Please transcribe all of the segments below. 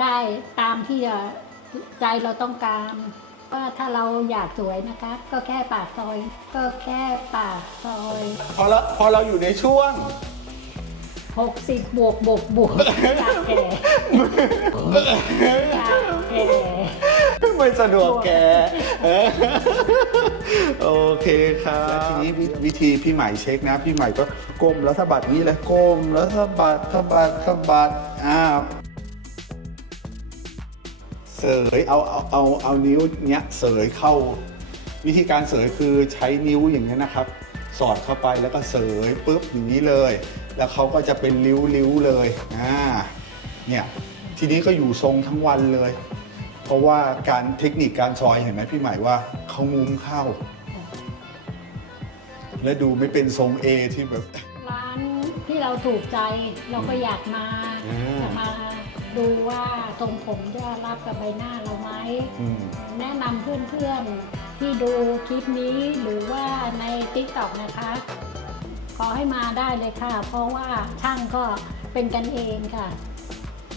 ได้ตามที่ใจเราต้องการว่าถ้าเราอยากสวยนะคะ ก็แค่ปากซอย ก็แค่ปากซอย พอเราพอเราอยู่ในช่วง 60 บวกบวกบวกอยากแก่อยากแก่ไม่สะดวกแกเออโอเคครับทีนี้วิวิธีพี่ใหม่เช็คนะ พี่ใหม่ก็ก้มแล้วสะบัดนี้เลยก้มแล้วสะบัดสะบัดสะบัดอ้าว เสยเอาเอาเอาเอานิ้วเนี้ยเสยเข้า วิธีการเสยคือใช้นิ้วอย่างนี้ยนะครับ สอดเข้าไปแล้วก็เสยปุ๊บอย่างนี้เลย แล้วเขาก็จะเป็นริ้วๆเลยอ่าเนี่ยทีนี้ก็อยู่ทรงทั้งวันเลย เพราะว่าการเทคนิคการซอยเห็นไหมพี่ใหม่ว่าเขางุ้มเข้า และดูไม่เป็นทรง A ที่แบบ ร้านที่เราถูกใจเราก็อยากมาอ่าจะมา ดูว่าทรงผมจะรับกับใบหน้าเราไหม อืม แนะนำเพื่อนๆที่ดูคลิปนี้หรือว่าใน t ิ k t o k นะคะ ขอให้มาได้เลยค่ะ เพราะว่าช่างก็เป็นกันเองค่ะ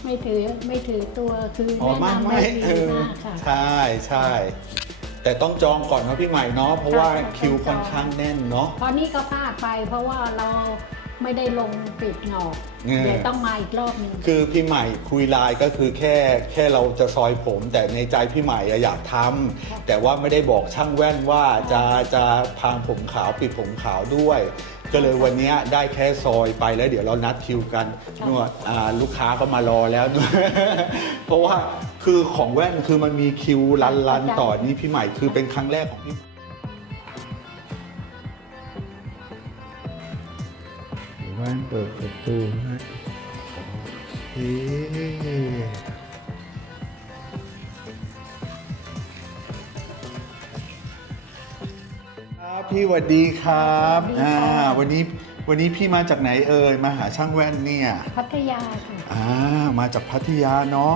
ไม่ถือไม่ถือตัวคืออ๋อแนะไม่นำไม่ได้เอดีอมากค่ะ ใช่ใช่แต่ต้องจองก่อนนะพี่ใหม่เนาะเพราะว่าค่ะคิวค่อนข้างแน่นเนาะ เพราะนี่ก็พลาดไปเพราะว่าเรา ไม่ได้ลงปิดหนอกเออ เดี๋ยวต้องมาอีกรอบหนึ่งคือพี่ใหม่คุยไลน์ก็คือแค่แค่เราจะซอยผม แต่ในใจพี่ใหม่อะอยากทำแต่ว่าไม่ได้บอกช่างแว่นว่าจะจะพางผมขาวปิดผมขาวด้วย ก็เลยวันเนี้ยได้แค่ซอยไปแล้วเดี๋ยวเรานัดคิวกันนวดอ่าลูกค้าก็มารอแล้วเพราะว่าคือของแว่นคือมันมีคิวรันรันๆต่อนี่พี่ใหม่คือเป็นครั้งแรกของพี่ ปิดประตูให้โอเคครับพี่สวัสดีครับสวัสดีค่ะอ่าวันนี้วันนี้พี่มาจากไหนเอ่ยมาหาช่างแว่นเนี่ยพัทยาค่ะอ่ามาจากพัทยาเนาะ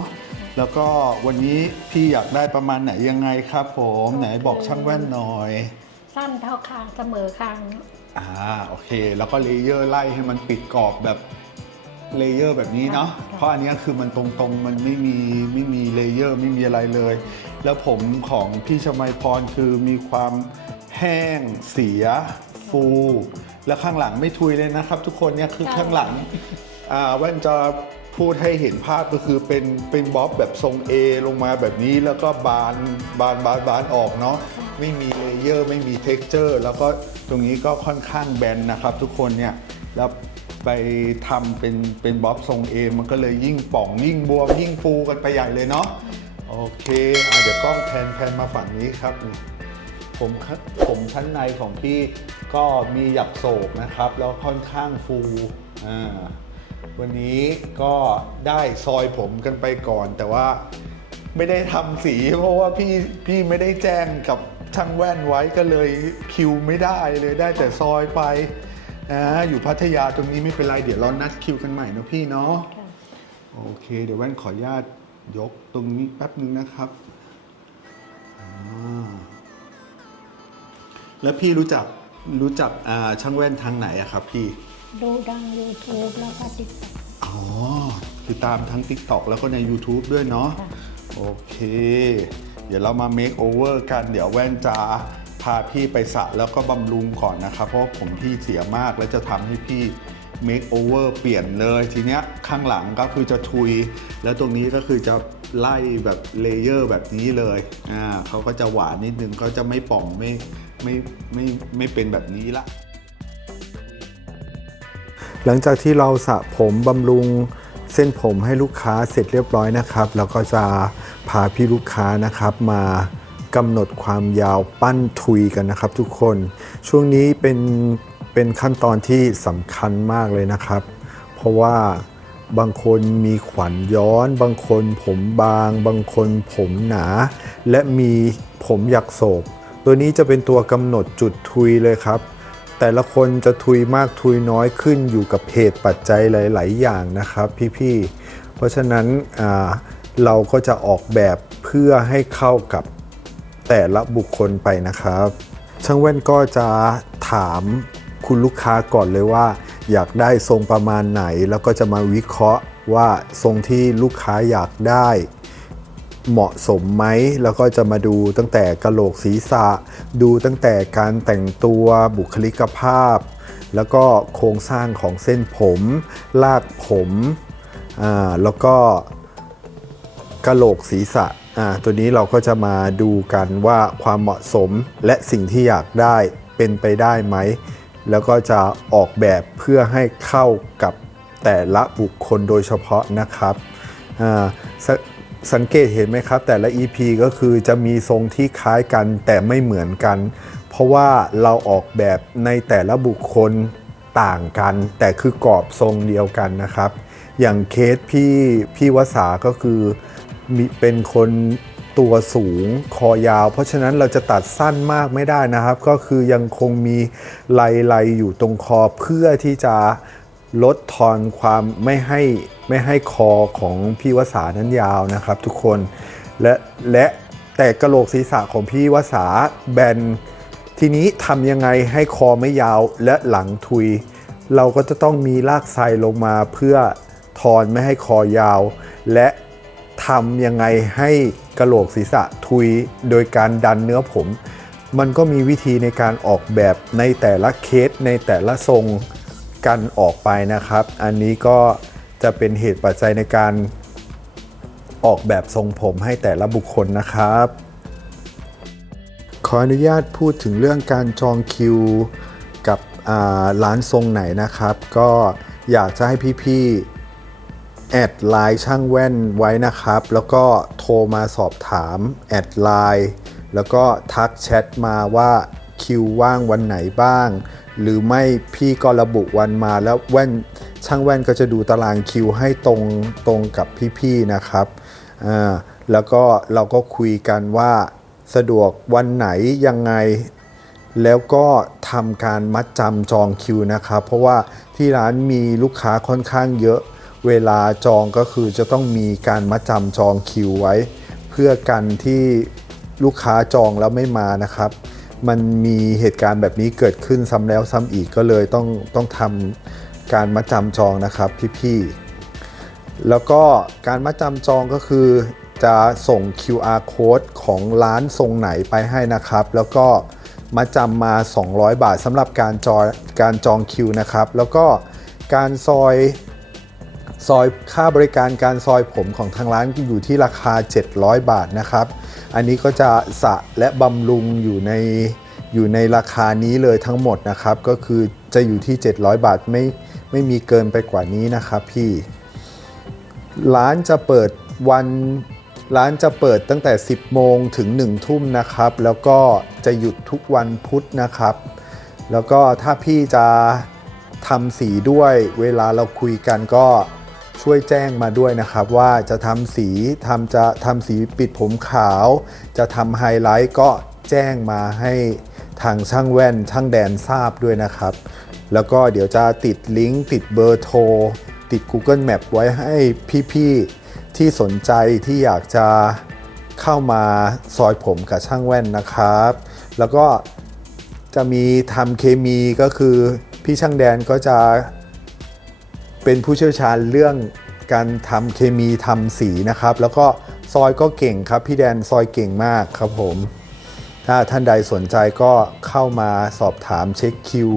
แล้วก็วันนี้พี่อยากได้ประมาณไหนยังไงครับ ผมไหนบอกช่างแว่นหน่อย สั้นเท่าคางเสมอคาง อ่าโอเค แล้วก็เลเยอร์ไล่ให้มันปิดกรอบแบบเลเยอร์แบบนี้เนาะค่ะเพราะอันเนี้ยคือมันตรงๆ มันไม่มีไม่มีเลเยอร์ไม่มีอะไรเลย แล้วผมของพี่ชมัยพรคือมีความแห้งเสียฟู แล้วข้างหลังไม่ทุยเลยนะครับ ทุกคนเนี่ยคือข้างหลังอ่าแว่นจะพูดให้เห็นภาพก็คือเป็นเป็นบ๊อบแบบทรง A ลงมาแบบนี้แล้วก็บานบานบานบานออกเนาะ ไม่มีเลเยอร์ไม่มีเท็กเจอร์แล้วก็ตรงนี้ก็ค่อนข้างแบนนะครับ ทุกคนเนี่ยแล้วไปทำเป็นเป็นบ๊อบทรงเอมันก็เลยยิ่งป่องยิ่งบวมยิ่งฟูกันไปใหญ่เลยเนาะโอเคอเดี๋ยวกล้องแพนแพนมาฝั่งนี้ครับผมผมชั้นในของพี่ก็มีหยักโศกนะครับ แล้วค่อนข้างฟูอ่าวันนี้ก็ได้ซอยผมกันไปก่อน แต่ว่าไม่ได้ทำสีเพราะว่าพี่พี่ไม่ได้แจ้งกับ ช่างแว่นไว้ก็เลยคิวไม่ได้เลยได้แต่ซอยไปอ่าอยู่พัทยาตรงนี้ไม่เป็นไรเดี๋ยวเรานัดคิวกันใหม่นะพี่เนาะค่ะโอเค เดี๋ยวแว่นขออนุญาตยกตรงนี้แป๊บนึงนะครับอ่าแล้วพี่รู้จักรู้จักอ่าช่างแว่นทางไหนอะครับพี่ ดูดัง YouTube แล้วก็ติ๊กต็อกอ๋อ คือตามทั้ง TikTok แล้วก็ใน YouTube ด้วยเนาะค่ะโอเค เดี๋ยวเรามา make over กันเดี๋ยวแว่นจะพาพี่ไปสระแล้วก็บำรุงก่อนนะครับ เพราะผมพี่เสียมากแล้วจะทำให้พี่ make over เปลี่ยนเลยทีเนี้ยข้างหลังก็คือจะทุย แล้วตรงนี้ก็คือจะไล่แบบเลเยอร์แบบนี้เลยอ่าเขาก็จะหวานนิดนึงเขาจะไม่ป่องไม่ไม่ไม่ไม่เป็นแบบนี้ละ หลังจากที่เราสระผมบำรุงเส้นผมให้ลูกค้าเสร็จเรียบร้อยนะครับ เราก็จะ พาพี่ลูกค้านะครับมากำหนดความยาวปั้นทุยกันนะครับ ทุกคน ช่วงนี้เป็นเป็นขั้นตอนที่สำคัญมากเลยนะครับ เพราะว่าบางคนมีขวัญย้อน บางคนผมบาง บางคนผมหนา และมีผมหยักโศก ตัวนี้จะเป็นตัวกำหนดจุดทุยเลยครับ แต่ละคนจะทุยมากทุยน้อยขึ้นอยู่กับเหตุปัจจัยหลาย ๆ อย่างนะครับ พี่ ๆ เพราะฉะนั้นอ่า เราก็จะออกแบบเพื่อให้เข้ากับแต่ละบุคคลไปนะครับ ช่างแว่นก็จะถามคุณลูกค้าก่อนเลยว่า อยากได้ทรงประมาณไหน แล้วก็จะมาวิเคราะห์ว่าทรงที่ลูกค้าอยากได้ เหมาะสมไหม แล้วก็จะมาดูตั้งแต่กระโหลกศีรษะ ดูตั้งแต่การแต่งตัวบุคลิกภาพ แล้วก็โครงสร้างของเส้นผม ลากผม อ่า แล้วก็ กะโหลกศีรษะอ่าตัวนี้เราก็จะมาดูกันว่าความเหมาะสมและสิ่งที่อยากได้เป็นไปได้ไหม แล้วก็จะออกแบบเพื่อให้เข้ากับแต่ละบุคคลโดยเฉพาะนะครับอ่าสสังเกตเห็นไหมครับ แต่ละ EP ก็คือจะมีทรงที่คล้ายกันแต่ไม่เหมือนกัน เพราะว่าเราออกแบบในแต่ละบุคคลต่างกัน แต่คือกรอบทรงเดียวกันนะครับ อย่างเคสพี่พี่วสาก็คือ มีเป็นคนตัวสูงคอยาว เพราะฉะนั้นเราจะตัดสั้นมากไม่ได้นะครับ ก็คือยังคงมีลายลายอยู่ตรงคอเพื่อที่จะลดทอนความไม่ให้ไม่ให้คอของพี่วสานั้นยาวนะครับ ทุกคนและและแต่กระโหลกศีรษะของพี่วสาแบนทีนี้ทำยังไงให้คอไม่ยาวและหลังทุย เราก็จะต้องมีลากไซลงมาเพื่อทอนไม่ให้คอยาว และ ทำยังไงให้กระโหลกศีรษะทุยโดยการดันเนื้อผม มันก็มีวิธีในการออกแบบในแต่ละเคสในแต่ละทรงกันออกไปนะครับ อันนี้ก็จะเป็นเหตุปัจจัยในการออกแบบทรงผมให้แต่ละบุคคลนะครับ ขออนุญาตพูดถึงเรื่องการจองคิวกับร้านทรงไหนนะครับ ก็อยากจะให้พี่ๆ แอดไลน์ช่างแว่นไว้นะครับ แล้วก็โทรมาสอบถามแอดไลน์แล้วก็ทักแชทมาว่าคิวว่างวันไหนบ้าง หรือไม่พี่ก็ระบุวันมาแล้วแว่นช่างแว่นก็จะดูตารางคิวให้ตรงตรงกับพี่ๆนะครับอ่าแล้วก็เราก็คุยกันว่าสะดวกวันไหนยังไง แล้วก็ทำการมัดจำจองคิวนะครับ เพราะว่าที่ร้านมีลูกค้าค่อนข้างเยอะ เวลาจองก็คือจะต้องมีการมัดจำจองคิวไว้ เพื่อกันที่ลูกค้าจองแล้วไม่มานะครับ มันมีเหตุการณ์แบบนี้เกิดขึ้นซ้ำแล้วซ้ำอีกก็เลยต้องต้องทำการมัดจำจองนะครับพี่ๆแล้วก็การมัดจำจองก็คือจะส่ง QR code ของร้านทรงไหนไปให้นะครับ แล้วก็มัดจำมา 200 บาทสำหรับการจอการจองคิวนะครับ แล้วก็การซอย ซอยค่าบริการการซอยผมของทางร้านอยู่ที่ราคา 700 บาทนะครับ อันนี้ก็จะสระและบำรุงอยู่ในอยู่ในราคานี้เลยทั้งหมดนะครับ ก็คือจะอยู่ที่ 700 บาทไม่ไม่มีเกินไปกว่านี้นะครับพี่ร้านจะเปิดวันร้านจะเปิดตั้งแต่ 10 โมงถึง 1 ทุ่มนะครับ แล้วก็จะหยุดทุกวันพุธนะครับ แล้วก็ถ้าพี่จะทำสีด้วยเวลาเราคุยกันก็ ช่วยแจ้งมาด้วยนะครับ ว่าจะทำสีทำจะทำสีปิดผมขาว จะทำไฮไลท์ก็แจ้งมาให้ทางช่างแว่นช่างแดนทราบด้วยนะครับ แล้วก็เดี๋ยวจะติดลิงก์ติดเบอร์โทร ติด Google Map ไว้ให้พี่ๆที่สนใจที่อยากจะเข้ามาซอยผมกับช่างแว่นนะครับ แล้วก็จะมีทำเคมีก็คือพี่ช่างแดนก็จะ เป็นผู้เชี่ยวชาญเรื่องการทำเคมีทำสีนะครับ แล้วก็ซอยก็เก่งครับพี่แดนซอยเก่งมากครับผม ถ้าท่านใดสนใจก็เข้ามาสอบถามเช็คคิว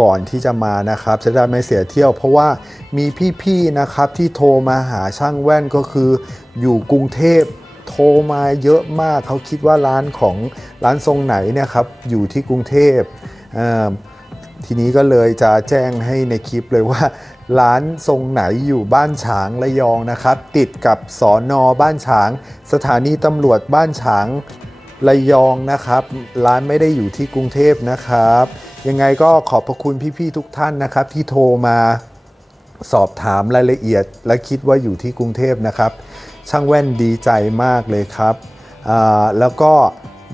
ก่อนที่จะมานะครับ จะได้ไม่เสียเที่ยว เพราะว่ามีพี่ๆนะครับที่โทรมาหาช่างแว่นก็คือ อยู่กรุงเทพโทรมาเยอะมากเขาคิดว่าร้านของร้านทรงไหนเนี่ยครับอยู่ที่กรุงเทพทีนี้ก็เลยจะแจ้งให้ในคลิปเลยว่า ร้านทรงไหนอยู่บ้านฉางระยองนะครับ ติดกับสอนอบ้านฉาง สถานีตำรวจบ้านฉางระยองนะครับ ร้านไม่ได้อยู่ที่กรุงเทพนะครับ ยังไงก็ขอบพระคุณพี่ๆทุกท่านนะครับ ที่โทรมาสอบถามรายละเอียด และคิดว่าอยู่ที่กรุงเทพนะครับ ช่างแว่นดีใจมากเลยครับแล้วก็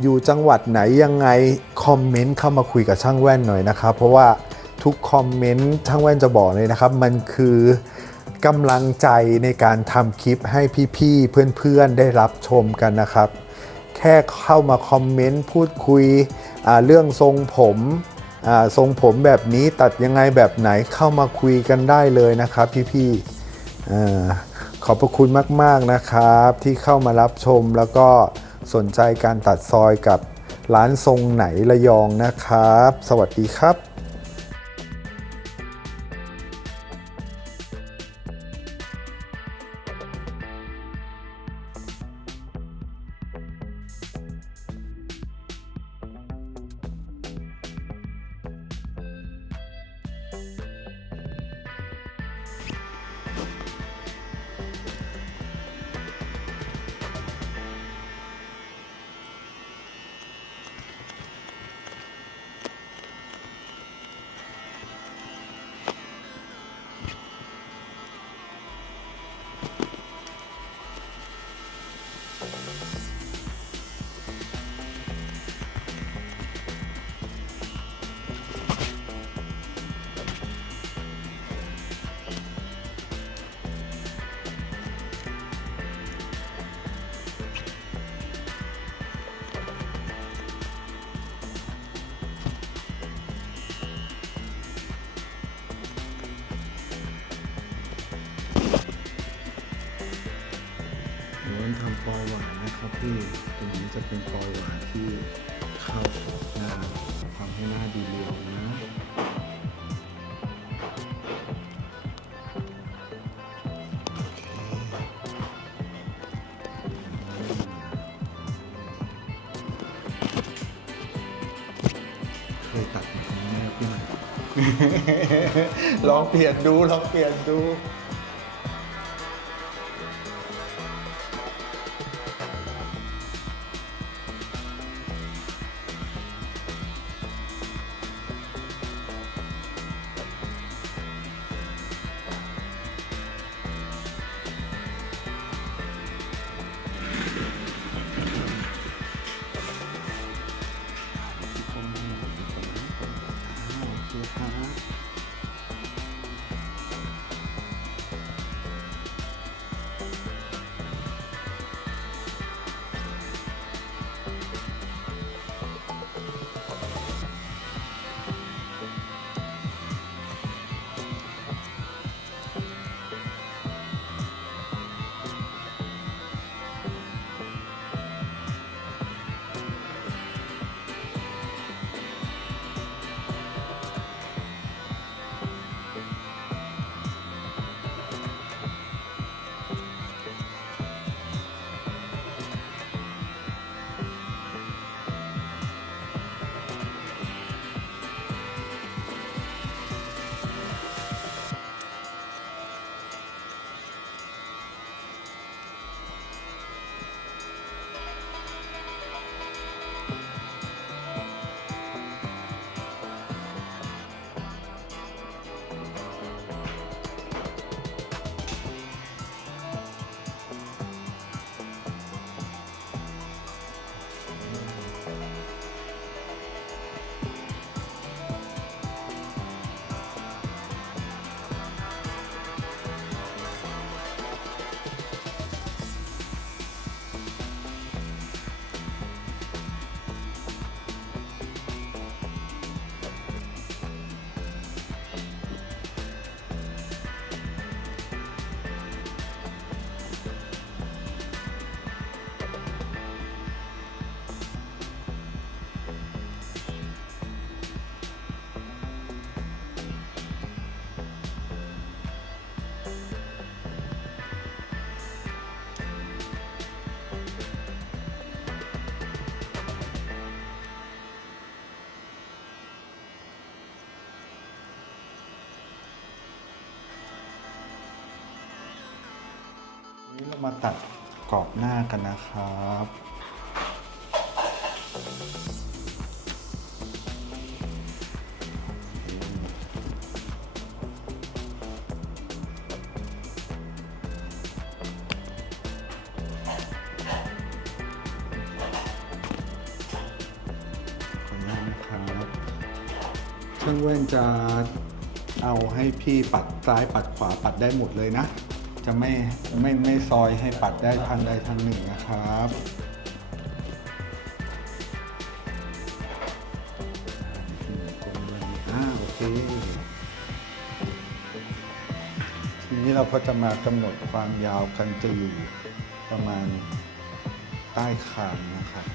อยู่จังหวัดไหนยังไง คอมเมนต์เข้ามาคุยกับช่างแว่นหน่อยนะครับ เพราะว่า ทุกคอมเมนต์ช่างแว่นจะบอกเลยนะครับ มันคือกำลังใจในการทำคลิปให้พี่ๆ เพื่อนๆ ได้รับชมกันนะครับ แค่เข้ามาคอมเมนต์พูดคุยเรื่องทรงผมทรงผมแบบนี้ตัดยังไงแบบไหนเข้ามาคุยกันได้เลยนะครับพี่ๆขอบพระคุณมากๆนะครับ ที่เข้ามารับชมแล้วก็สนใจการตัดซอยกับร้านทรงไหนระยองนะครับ สวัสดีครับ ดี๋ยวทำปอหวานนะครับพี่ตรงนี้จะเป็นปอหวานที่เข้าหน้าทำให้หน้าดูเรียวนะเคยตัดมาครั้งแรกพี่ใหม่ลองเปลี่ยนดู ลองเปลี่ยนดู นี้เรามาตัดกรอบหน้ากันนะครับขออนุญาตนะครับช่างแว่นจะเอาให้พี่ปัดซ้ายปัดขวาปัดได้หมดเลยนะ จะไม่ไม่ไม่ซอยให้ปัดได้ทางใดทางหนึ่งนะครับ โอเคโอเคนี้เราก็จะมากำหนดความยาวกันจะอยู่ประมาณใต้คางนะครับ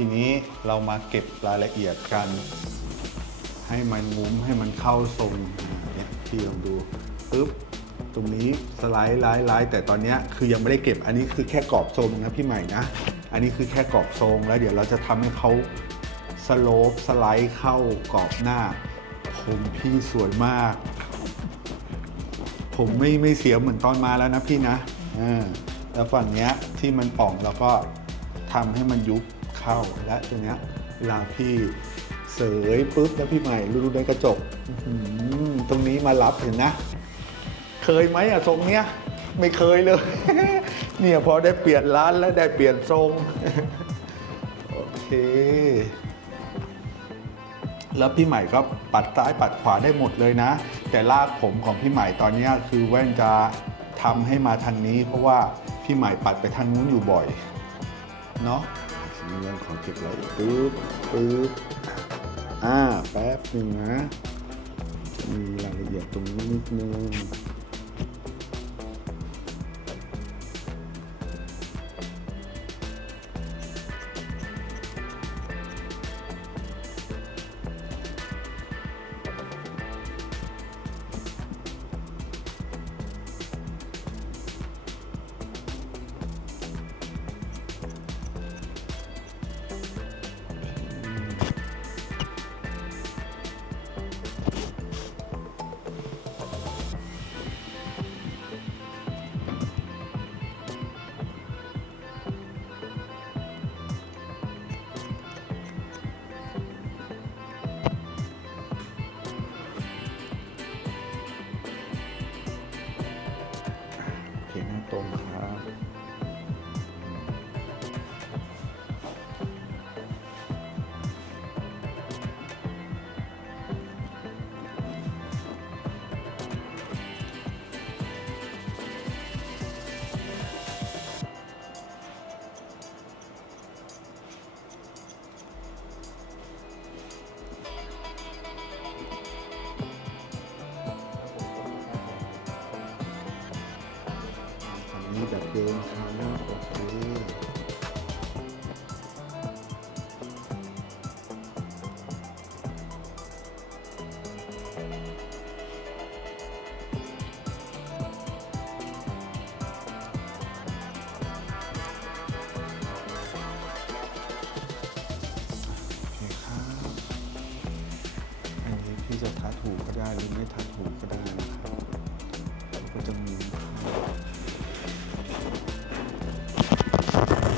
ทีนี้เรามาเก็บรายละเอียดกัน ให้มันงุ้มให้มันเข้าทรงอ่าเนี่ยพี่ลองดูปึ๊บตรงนี้สไลด์ไลด์ไลด์แต่ตอนนี้คือยังไม่ได้เก็บอันนี้คือแค่กรอบทรงนะพี่ใหม่นะ อันนี้คือแค่กรอบทรงแล้วเดี๋ยวเราจะทำให้เขาสโลปสไลด์เข้ากรอบหน้า ผมพี่สวยมาก ผมไม่ไม่เสียเหมือนตอนมาแล้วนะพี่นะอ่าแล้วฝั่งเนี้ยที่มันป่องเราก็ทำให้มันยุบ เข้า และตรงเนี้ยเวลาพี่เสยปุ๊บแล้วพี่ใหม่รู้ในกระจกอื้อหือตรงนี้มารับเห็นนะ เคยไหมอะทรงเนี้ย ไม่เคยเลย เนี่ยพอได้เปลี่ยนร้านแล้วได้เปลี่ยนทรง โอเค แล้วพี่ใหม่ก็ปัดซ้ายปัดขวาได้หมดเลยนะ แต่ลากผมของพี่ใหม่ตอนเนี้ยคือแว่นจะทำให้มาทางนี้ เพราะว่าพี่ใหม่ปัดไปทางนู้นอยู่บ่อย เนาะ ทีนี้แว่นขอเก็บไว้ปึ๊บปึ๊บอ่าแป๊บหนึ่งนะจะมีรายละเอียดตรงนี้นิดนึง 懂ร อันนี้พี่จะทัดถูก็ได้หรือไม่ทัดถูก็ได้นะครับแล้วก็จะมี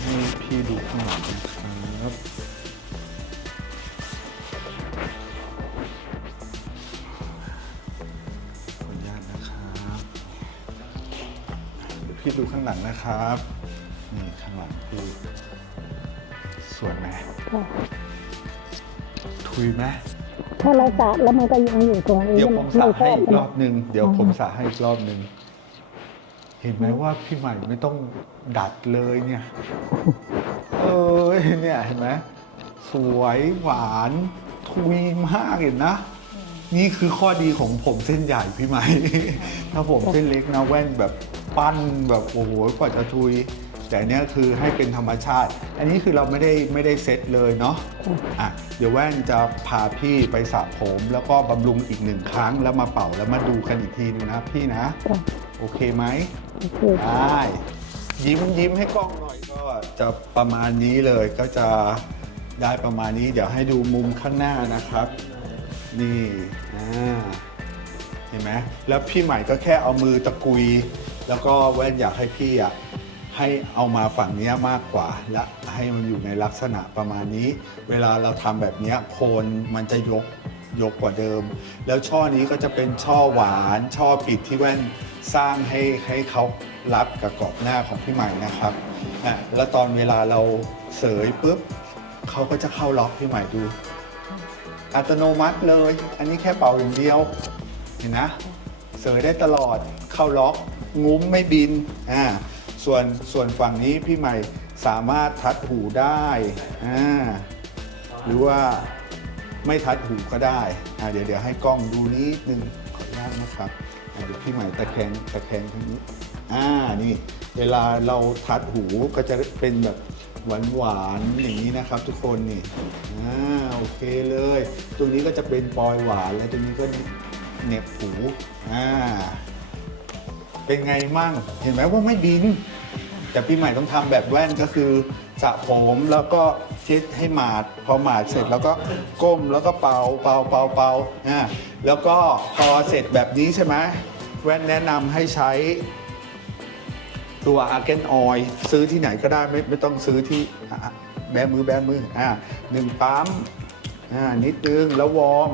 ให้พี่ดูข้างหลังนะครับขออนุญาตนะครับเดี๋ยวพี่ดูข้างหลังนะครับนี่ข้างหลังพี่สวยไหมทุยไหม ถ้าเราสระแล้วมันก็ยังอยู่ตรงนี้เดี๋ยวผมสระให้อีกไม่รอบหนึ่งเดี๋ยวผมสระให้อีกรอบหนึ่งเห็นไหมว่าพี่ใหม่ไม่ต้องดัดเลยเนี่ย เออเนี่ยเห็นไหมสวยหวานทุยมากเห็นนะ นี่คือข้อดีของผมเส้นใหญ่พี่ไหม ถ้าผมเส้นเล็กนะแว่นแบบปั้นแบบโอ้โหกว่าจะทุย แต่เนี้ยคือให้เป็นธรรมชาติ อันนี้คือเราไม่ได้ไม่ได้เซ็ตเลยเนาะอะเดี๋ยวแว่นจะพาพี่ไปสระผม แล้วก็บำรุงอีกหนึ่งครั้งแล้วมาเป่าแล้วมาดูกันอีกทีนึงนะพี่นะ โอเคไหมได้ยิ้มยิ้มให้กล้องหน่อยก็จะประมาณนี้เลยก็จะได้ประมาณนี้ เดี๋ยวให้ดูมุมข้างหน้านะครับ นี่อ่าเห็นไหมแล้วพี่ใหม่ก็แค่เอามือตะกุย แล้วก็แว่นอยากให้พี่อะ ให้เอามาฝั่งนี้มากกว่า และให้มันอยู่ในลักษณะประมาณนี้ เวลาเราทำแบบนี้โคนมันจะยกยกกว่าเดิม แล้วช่อนี้ก็จะเป็นช่อหวาน ช่อปิดที่แว่นสร้างให้ให้เขารับกับกรอบหน้าของพี่ใหม่นะครับอะแล้วตอนเวลาเราเสยปุ๊บเขาก็จะเข้าล็อกพี่ใหม่ดู อัตโนมัติเลย อันนี้แค่เป่าอย่างเดียว เห็นนะ เสยได้ตลอดเข้าล็อกงุ้มไม่บินอ่า ส่วนส่วนฝั่งนี้พี่ใหม่สามารถทัดหูได้อ่าหรือว่าไม่ทัดหูก็ได้อ่าเดี๋ยวเดี๋ยวให้กล้องดูนิดนึงขออนุญาตนะครับอ่าเดี๋ยวพี่ใหม่ตะแคงตะแคงทางนี้อ่านี่เวลาเราทัดหูก็จะเป็นแบบหวานหวานอย่างนี้นะครับทุกคนนี่อ่าโอเคเลย ตรงนี้ก็จะเป็นปลอยหวานและตรงนี้ก็เน็บหูอ่า เป็นไงมั่งเห็นไหมว่าไม่บิน แต่ปีใหม่ต้องทำแบบแว่นก็คือสระผมแล้วก็เช็ดให้หมาด พอหมาดเสร็จแล้วก็ก้มแล้วก็เป่าเป่าเป่าเป่าอ่าแล้วก็พอเสร็จแบบนี้ใช่ไหมแว่นแนะนำให้ใช้ ตัวอาร์เกนออยซื้อที่ไหนก็ได้ไม่ไม่ต้องซื้อที่อะแบมือแบมืออ่าหนึ่งปั๊มอ่านิดนึงแล้ววอร์ม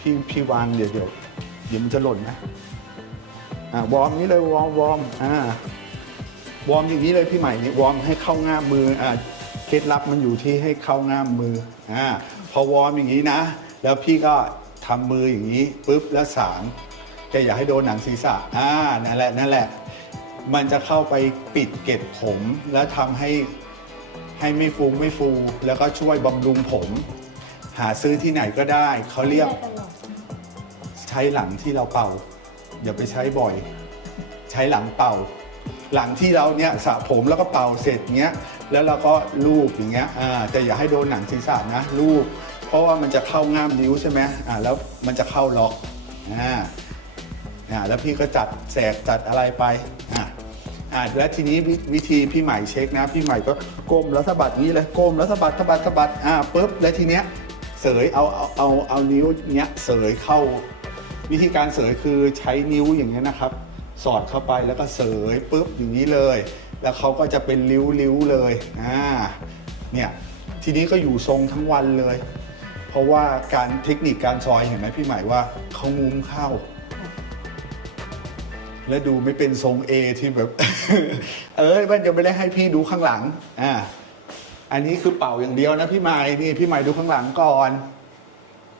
พี่พี่วางเดี๋ยวเดี๋ยวเดี๋ยวมันจะหล่นนะ อ่าวอร์มนี้เลยวอร์มวอร์มอ่าวอร์มอย่างนี้เลยพี่ใหม่นี่วอร์มให้เข้าง่ามมืออ่าเคล็ดลับมันอยู่ที่ให้เข้าง่ามมืออ่าพอวอร์มอย่างนี้นะ แล้วพี่ก็ทำมืออย่างนี้ปุ๊บแล้วสางแต่อย่าให้โดนหนังศีรษะอ่านั่นแหละนั่นแหละ มันจะเข้าไปปิดเกล็ดผมแล้วทำให้ให้ไม่ฟูไม่ฟู แล้วก็ช่วยบำรุงผม หาซื้อที่ไหนก็ได้ เขาเรียกใช้หลังที่เราเป่า อย่าไปใช้บ่อย ใช้หลังเป่า หลังที่เราเนี่ยสระผมแล้วก็เป่าเสร็จเงี้ยแล้วเราก็ลูบอย่างเงี้ยอ่าแต่อย่าให้โดนหนังศีรษะนะลูบเพราะว่ามันจะเข้าง่ามนิ้วใช่ไหมอ่าแล้วมันจะเข้าล็อกอ่าอ่าแล้วพี่ก็จัดแสกจัดอะไรไปอ่าอ่าแล้วทีนี้วิวิธีพี่ใหม่เช็คนะ พี่ใหม่ก็ก้มแล้วสะบัดนี้เลยก้มแล้วสะบัดสะบัดสะบัดอ่าปุ๊บแล้วทีเนี้ยเสยเอาเอาเอาเอานิ้วเนี้ยเสยเข้า วิธีการเสยคือใช้นิ้วอย่างนี้ยนะครับ สอดเข้าไปแล้วก็เสยปุ๊บอย่างนี้เลย แล้วเขาก็จะเป็นริ้วๆเลยอ่าเนี่ยทีนี้ก็อยู่ทรงทั้งวันเลย เพราะว่าการเทคนิคการซอยเห็นไหมพี่ใหม่ว่าเขางุ้มเข้า และดูไม่เป็นทรง A ที่แบบ เออมันจะไม่ได้ให้พี่ดูข้างหลังอ่าอันนี้คือเป่าอย่างเดียวนะพี่ใหม่นี่พี่ใหม่ดูข้างหลังก่อน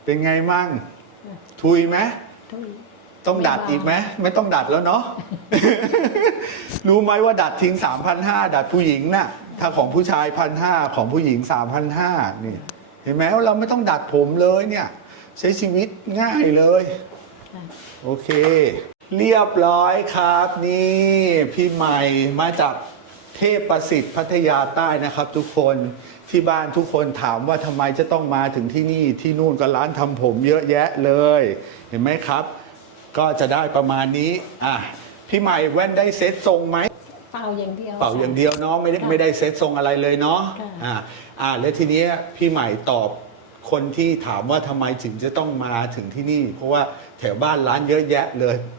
เป็นไงมั่ง ทุยไหม ทุยต้องดัดอีกไหมไม่ต้องดัดแล้วเนาะ รู้ไหมว่าดัดทิ้ง 3,500 ดัดผู้หญิงน่ะ ถ้าของผู้ชายพันห้าของผู้หญิง 3,500 นี่ เห็นไหมว่าเราไม่ต้องดัดผมเลยเนี่ย ใช้ชีวิตง่ายเลยค่ะโอเค เรียบร้อยครับนี่ พี่ใหม่มาจาก เทพประสิทธิ์พัทยาใต้นะครับ ทุกคนที่บ้านทุกคนถามว่าทำไมจะต้องมาถึงที่นี่ที่นู่นก็ร้านทำผมเยอะแยะเลย เห็นไหมครับ ก็จะได้ประมาณนี้อะพี่ใหม่แว่นได้เซ็ตทรงไหมเป่าอย่างเดียวเป่าอย่างค่ะเดียวเนาะไม่ได้ค่ะไม่ได้เซ็ตทรงอะไรเลยเนาะค่ะอ่าอ่าแล้วทีเนี้ยพี่ใหม่ตอบคนที่ถามว่าทำไมถึงจะต้องมาถึงที่นี่ เพราะว่าแถวบ้านร้านเยอะแยะเลยอ๋อ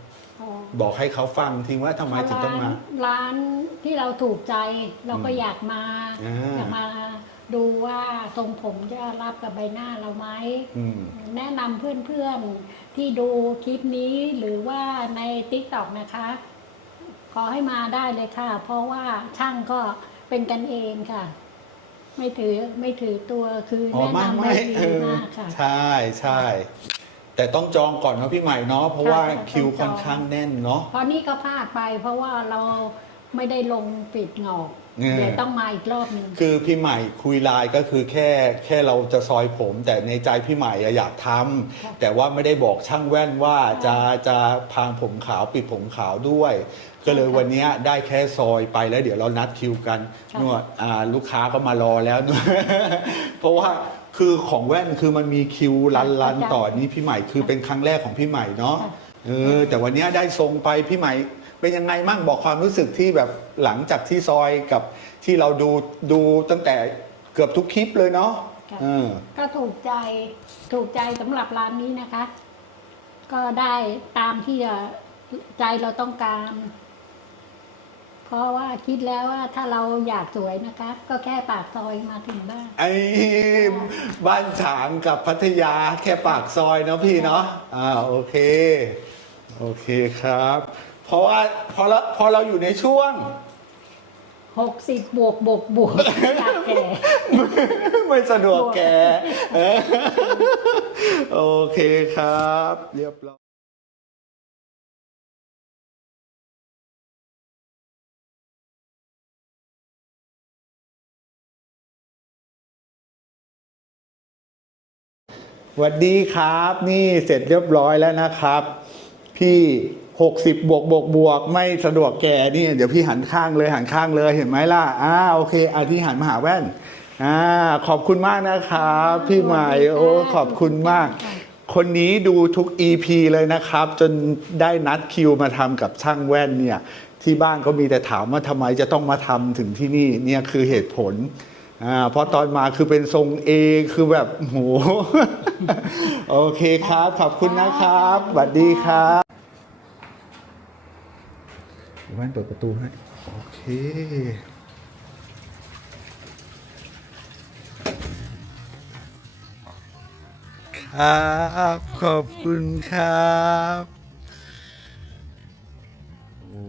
บอกให้เขาฟังทิ้งว่าทำไมถึงต้องมาร้นร้านที่เราถูกใจเราก็อยากมาอ่า อยากมาดูว่าทรงผมจะรับกับใบหน้าเราไหม อืม แนะนำเพื่อนๆที่ดูคลิปนี้หรือว่าใน t ิ k t o k นะคะ ขอให้มาได้เลยค่ะ เพราะว่าช่างก็เป็นกันเองค่ะ ไม่ถือไม่ถือตัวคืออ๋อแนะไม่นำไม่ได้เอดีอมากค่ะ ใช่ใช่ แต่ต้องจองก่อนเนาะพี่ใหม่เนาะเพราะว่าค่ะคิวต้องจองค่อนข้างแน่นเนาะ เพราะนี่ก็พลาดไป เพราะว่าเราไม่ได้ลงปิดหงอกเนี่ย เดี๋ยวต้องมาอีกรอบหนึ่งคือพี่ใหม่คุยไลน์ก็คือแค่แค่เราจะซอยผม แต่ในใจพี่ใหม่อะอยากทำค่ะแต่ว่าไม่ได้บอกช่างแว่นว่าจะจะพางผมขาวปิดผมขาวด้วย ก็เลยวันเนี้ยได้แค่ซอยไปแล้วเดี๋ยวเรานัดคิวกันค่ะนวดอ่าลูกค้าก็มารอแล้วนวด เพราะว่า คือของแว่นคือมันมีคิวรันรันต่อนี้พี่ใหม่คือเป็นครั้งแรกของพี่ใหม่เนาะค่ะเออแต่วันเนี้ยได้ทรงไปพี่ใหม่ เป็นยังไงมั่งบอกความรู้สึกที่แบบหลังจากที่ซอยกับที่เราดูดูตั้งแต่เกือบทุกคลิปเลยเนาะค่ะเออก็ถูกใจถูกใจสำหรับร้านนี้นะคะ ก็ได้ตามที่ใจเราต้องการ เพราะว่าคิดแล้วว่าถ้าเราอยากสวยนะคะก็แค่ปากซอยมาถึงบ้าน ไอ้บ้านฉางกับพัทยาแค่ปากซอยเนาะพี่เนาะอ่าโอเค โอเคครับ เพราะว่าพอเราพอเราอยู่ในช่วง หกสิบบวกบวกบวกอยากแก่ ไม่สะดวกแกเออโอเคครับ เรียบร้อย วัสดีครับ นี่เสร็จเรียบร้อยแล้วนะครับ พี่60บวกบวกบวกไม่สะดวกแก่นี่ เดี๋ยวพี่หันข้างเลยหันข้างเลยเห็นไหมล่ะอ่าโอเคอาที่หันมาหาแว่นอ่าขอบคุณมากนะครับพี่ใหม่โอ้ขอบคุณมาก คนนี้ดูทุก EP เลยนะครับ จนได้นัดคิวมาทำกับช่างแว่นเนี่ย ที่บ้านก็มีแต่ถามว่าทำไมจะต้องมาทำถึงที่นี่เนี่ยคือเหตุผล อ่าเพราะตอนมาคือเป็นทรงเอคือแบบโหโอเคครับ ขอบคุณนะครับสวัสดีครับแว่นเปิดประตูให้โอเคครับ ขอบคุณครับโอ้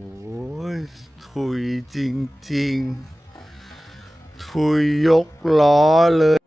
ยถุยจริง ๆ ฟุยยกล้อเลย